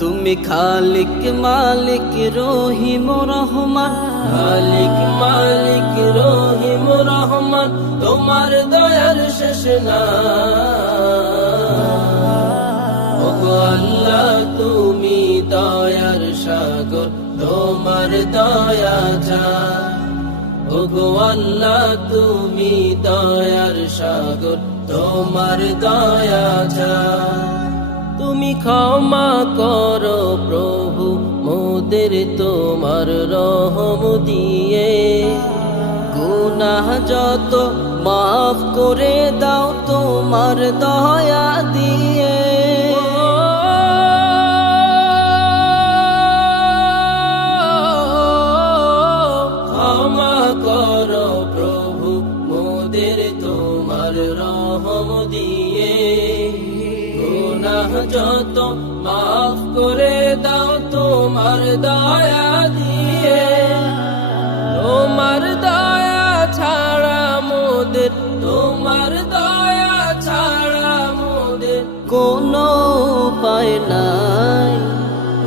তুমি খালিক মালিক রহিম রহমান, খালিক মালিক রহিম রহমান, তোমার দয়ার শেষ নাই। ওগো আল্লাহ তুমি দয়ার সাগর, তোমার দয়া চাই। ওগো আল্লাহ তুমি দয়ার সাগর, তোমার দয়া চাই। তুমি ক্ষমা করো প্রভু মোদের তোমার রহম দিয়ে, গুনাহ যত মাফ করে দাও তোমার দয়া দিয়ে। ক্ষমা করো প্রভু মোদের তোমার রহম দিয়ে, গুনাহ যত মাফ করে দাও তোমার দয়া দিয়ে। তোমার দয়া ছাড়া মোদের, তোমার দয়া ছাড়া মোদের কোনো উপায় নাই।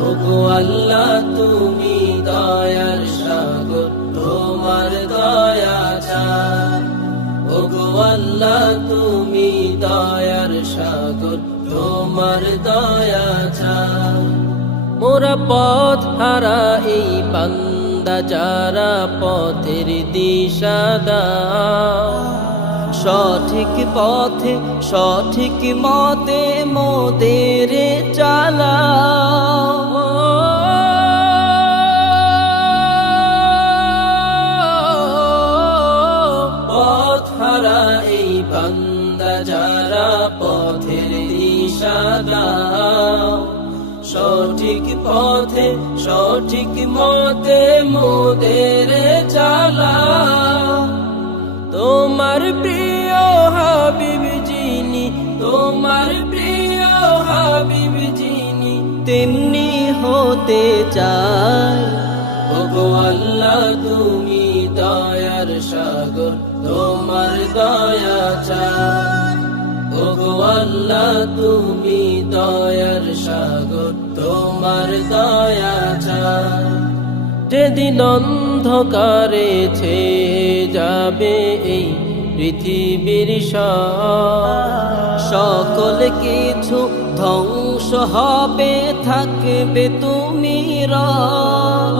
ওগো আল্লাহ তুমি দয়ার সাগর, তোমার দয়া চাই। ওগো আল্লাহ তুমি দয়ার সাগর, তোমার দয়া চাই। মোরা পথ হারা এই বান্দা যারা পথের দিশা দাও, সঠিক পথে সঠিক মতে মোদের চালাও। পথ হারা এই বান্দা যারা পথের দিশা দাও, সঠিক পথে সঠিক মতে মোদের চালাও। তোমার প্রিয় হাবিব যিনি, তোমার প্রিয় হাবিব যিনি, তেমনি হতে চাই। ওগো আল্লাহ তুমি দয়ার সাগর, তোমার দয়া চাই। ওগো আল্লাহ তুমি দয়ার সাগর, তোমার দয়া চাই। যেদিন অন্ধকারে ছেয়ে যাবে এই পৃথিবীর সকল কিছু ধ্বংস হবে, থাকবে তুমি রব।